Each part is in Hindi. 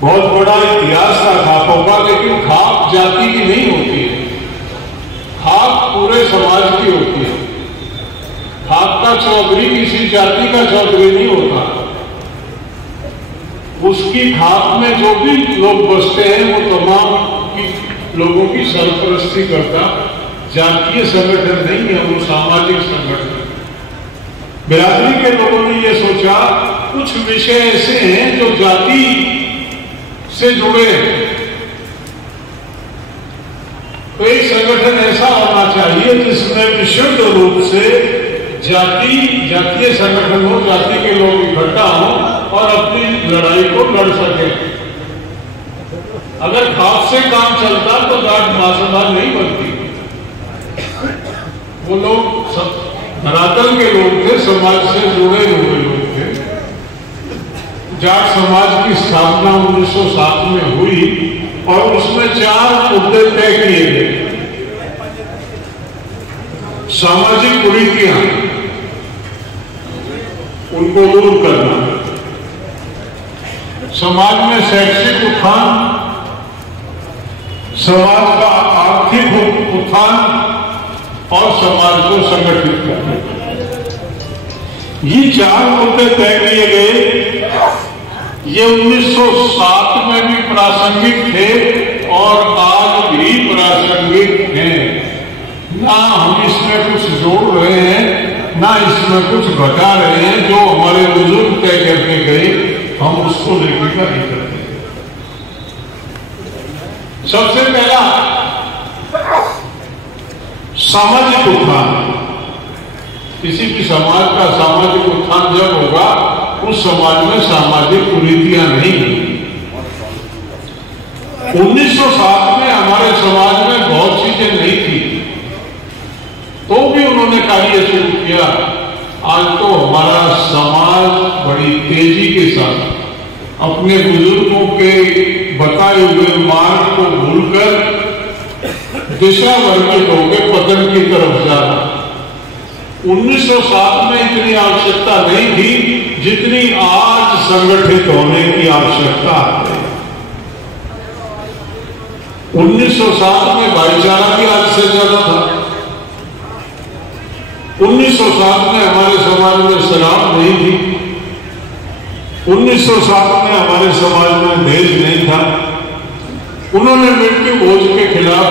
बहुत बड़ा इतिहास था खापों का, लेकिन खाप जाति की नहीं होती है, खाप पूरे समाज की होती है। खाप का चौधरी किसी जाति का चौधरी नहीं होता, उसकी खाप में जो भी लोग बसते हैं वो तमाम लोगों की सरपरस्ती करता जातीय संगठन नहीं है, वो सामाजिक संगठन। बिरादरी के लोगों ने ये सोचा कुछ विषय ऐसे हैं जो जाति से जुड़े हैं, तो एक संगठन ऐसा होना चाहिए जिसमें विशुद्ध रूप से जातीय संगठन हो, जाति के लोग इकट्ठा हो और अपनी लड़ाई को लड़ सके। अगर खाप से काम चलता तो जाट महासभा नहीं बनती। वो लोग सब धरातल के लोग थे, समाज से जुड़े हुए लोग थे। जाट समाज की स्थापना 1907 में हुई और उसमें 4 मुद्दे तय किए गए। सामाजिक कुरीतियां, उनको दूर करना, समाज में शैक्षिक उत्थान, समाज का आर्थिक उत्थान और समाज को संगठित करना। ये 4 मुद्दे तय किए गए। ये 1907 में भी प्रासंगिक थे और आज भी प्रासंगिक हैं। ना हम इसमें कुछ जोड़ रहे हैं, ना इसमें कुछ घटा रहे हैं। जो हमारे बुजुर्ग तय करके गए हम उसको लेकर का नहीं करते। सबसे पहला सामाजिक उत्थान। किसी भी समाज का सामाजिक उत्थान जब होगा उस समाज में सामाजिक कुरीतियां नहीं। 1907 में हमारे समाज में बहुत चीजें नहीं थी, तो भी उन्होंने कार्य शुरू किया। आज तो हमारा समाज बड़ी तेजी के साथ अपने बुजुर्गों के बताए हुए मार्ग को भूलकर दिशा वर्जित होकर पतन की तरफ जा रहा। 1907 में इतनी आवश्यकता नहीं थी जितनी आज संगठित होने की आवश्यकता है। 1907 में भाईचारा भी आज से ज्यादा था। 1907 में हमारे समाज में शराब नहीं थी। 1907 में हमारे समाज में दहेज नहीं था। उन्होंने मृत्यु भोज के खिलाफ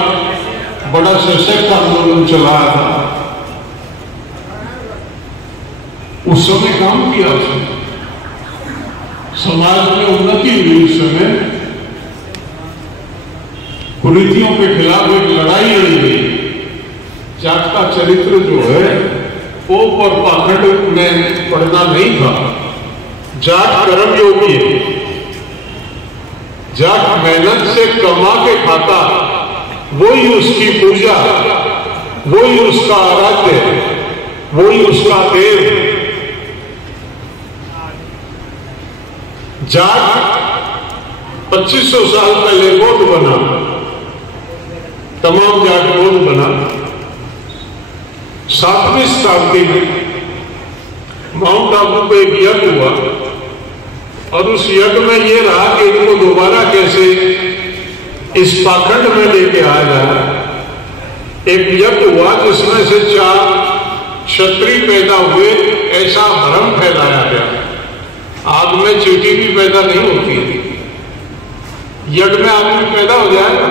बड़ा सशक्त आंदोलन चलाया था। उस समय काम किया उसने, समाज में उन्नति हुई। उस समय कुरीतियों के खिलाफ एक लड़ाई लड़ी गई। जाट का चरित्र जो है पोप और पाखंड में पढ़ना नहीं था। जाट कर्मयोगी है, जाट मेहनत से कमा के खाता, वही उसकी पूजा, वही उसका आराध्य, वही उसका देव। जाट 2500 साल पहले बौद्ध बना, तमाम जाट बौद्ध बना। 7वीं शताब्दी में माउंट आबू पे एक यज्ञ हुआ और उस यज्ञ में यह रहा कि इनको दोबारा कैसे इस पाखंड में लेके आया जाए। एक यज्ञ हुआ जिसमें से 4 क्षत्रिय पैदा हुए, ऐसा भ्रम फैलाया गया। आग में चींटी भी पैदा नहीं होती, यज्ञ में आदमी पैदा हो जाएगा।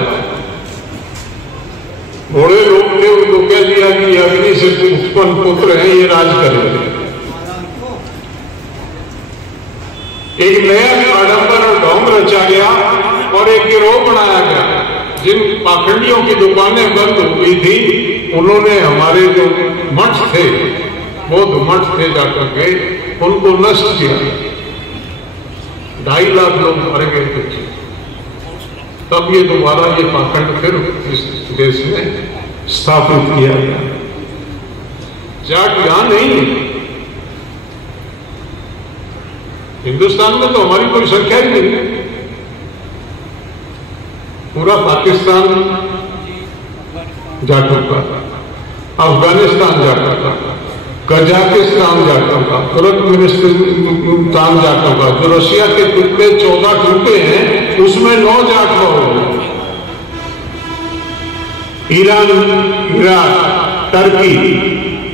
घोड़े लोग थे, उनको कह दिया कि अग्नि से उत्पन्न पुत्र है, ये राज करेंगे। एक नया आडंबर और ढोंग रचा गया और एक गिरोह बनाया गया। जिन पाखंडियों की दुकानें बंद हुई थी, उन्होंने हमारे जो मठ थे, बौद्ध मठ थे जाकर के, उनको नष्ट किया। 2.5 लाख लोग मारे गए थे। तब ये दोबारा ये पाखंड फिर इस देश में स्थापित किया गया। जाट यहां नहीं है, हिंदुस्तान में तो हमारी कोई संख्या ही नहीं है। पूरा पाकिस्तान जाटों का, अफगानिस्तान जाटों का, कजाकिस्तान जाटों का, तुर्कमेनिस्तान जाटों का, जो रशिया के टुकड़े 14 टूटे हैं, उसमें 9 जाट हो गए। ईरान, इराक, टर्की,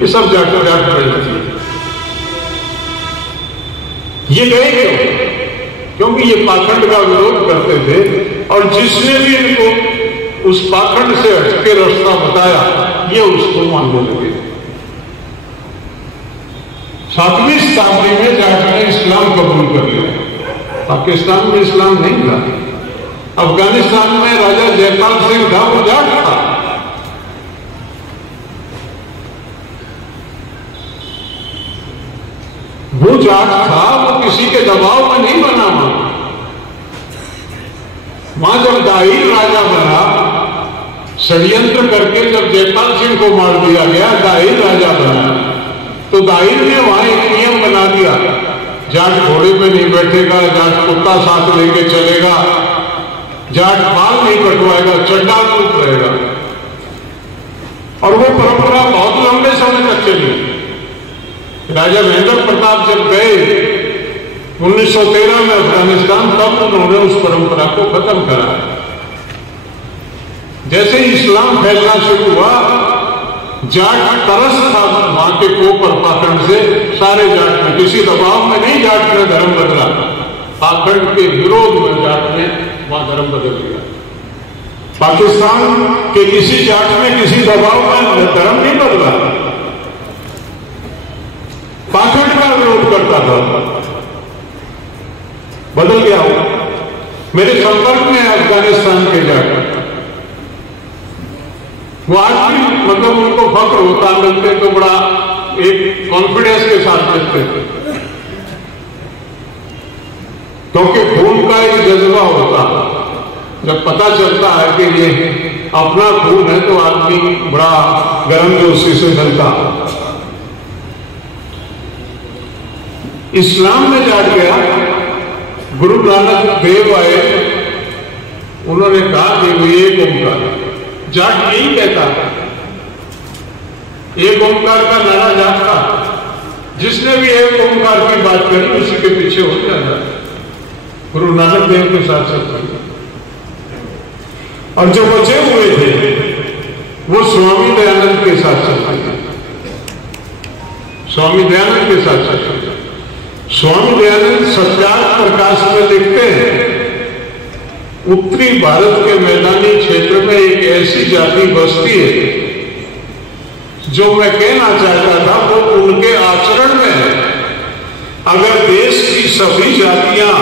ये सब जाट थी। ये गए क्यों? क्योंकि ये पाखंड का विरोध करते थे और जिसने भी इनको उस पाखंड से हटके रास्ता बताया ये उसको मानने लगे। 7वीं शताब्दी में जाट ने इस्लाम कबूल कर लिया। पाकिस्तान में इस्लाम नहीं था। अफगानिस्तान में राजा जयपाल सिंह था, वो जाट था। वो जाट था, वो किसी के दबाव में नहीं बना। वहां जब दाहिर राजा बना, षड्यंत्र करके जब जयपाल सिंह को मार दिया गया, दाहिर राजा बना, तो दाहिर ने वहां एक नियम बना दिया, जाट घोड़े पे नहीं बैठेगा, जाट कुत्ता साथ लेके चलेगा, जाट बाल नहीं कटवाएगा, चड्डा रूप रहेगा। और वो परंपरा बहुत लंबे समय तक चली। राजा महेंद्र प्रताप जब गए 1913 में अफगानिस्तान, तब उन्होंने उस परंपरा को खत्म करा। जैसे ही इस्लाम फैलना शुरू हुआ, जाट तरस था वहां के कोप और पाखंड से। सारे जाट में, किसी दबाव में नहीं जाट ने धर्म बदला, पाखंड के विरोध में जाट ने वहां धर्म बदल दिया। पाकिस्तान के किसी जाट ने किसी दबाव में धर्म नहीं बदला, पाखंड का विरोध करता था, बदल गया हो। मेरे संपर्क में अफगानिस्तान के जाट, वो आज भी मतलब उनको फक्र होता, मिलते तो बड़ा एक कॉन्फिडेंस के साथ मिलते थे, क्योंकि खून का एक जज्बा होता। जब पता चलता है कि ये अपना खून है तो आदमी बड़ा गर्म जोशी से चलता। इस्लाम में जाट गया, गुरु नानक देव आए, उन्होंने कहा कि वो एक ओंकार, जाट यही कहता है, एक ओंकार का नारा जाट का। जिसने भी एक ओंकार की बात करी उसी के पीछे हो जाता। गुरु नानक देव के साथ चलते। और जो बचे हुए थे वो स्वामी दयानंद के साथ चलते थे, स्वामी दयानंद के साथ चलते। स्वामी दयानंद सत्यार्थ प्रकाश में लिखते हैं, उत्तरी भारत के मैदानी क्षेत्र में एक ऐसी जाति बसती है, जो मैं कहना चाहता था वो उनके आचरण में है। अगर देश की सभी जातियां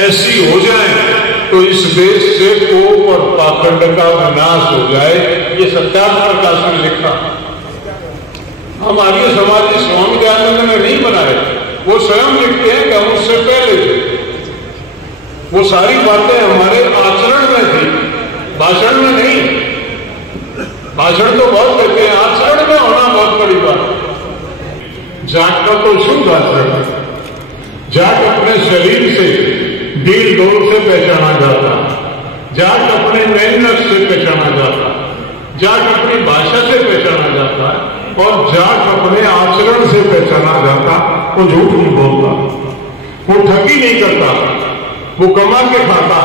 ऐसी हो जाएं तो इस देश से कोप और पाखंड का विनाश हो जाए। ये सत्यार्थ प्रकाश में लिखा। हम आर्य समाज स्वामी दयानंद ने नहीं बनाए, वो स्वयं लिखते हैं कि हम उससे पहले थे। वो सारी बातें हमारे आचरण में थी, भाषण में नहीं। भाषण तो बहुत देते हैं, आचरण में होना बहुत बड़ी बात है। जाट का तो शुद्ध आचरण है। जाट अपने शरीर से, डील डोल से पहचाना जाता, जाट अपने मेहनत से पहचाना जाता, जाट अपनी भाषा से पहचाना जाता है, और जाट अपने आचरण से पहचाना जाता। वो झूठ नहीं बोलता, वो ठगी नहीं करता, वो कमा के खाता,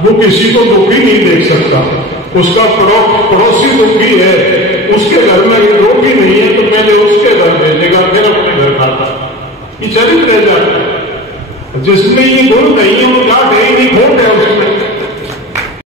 वो किसी को दुखी नहीं देख सकता। उसका पड़ोसी दुखी है, उसके घर में रोटी नहीं है तो पहले उसके घर भेजेगा, फिर अपने घर खाता। ये चरित्र है जाट। जिसमें ये गुण नहीं है वो जाट है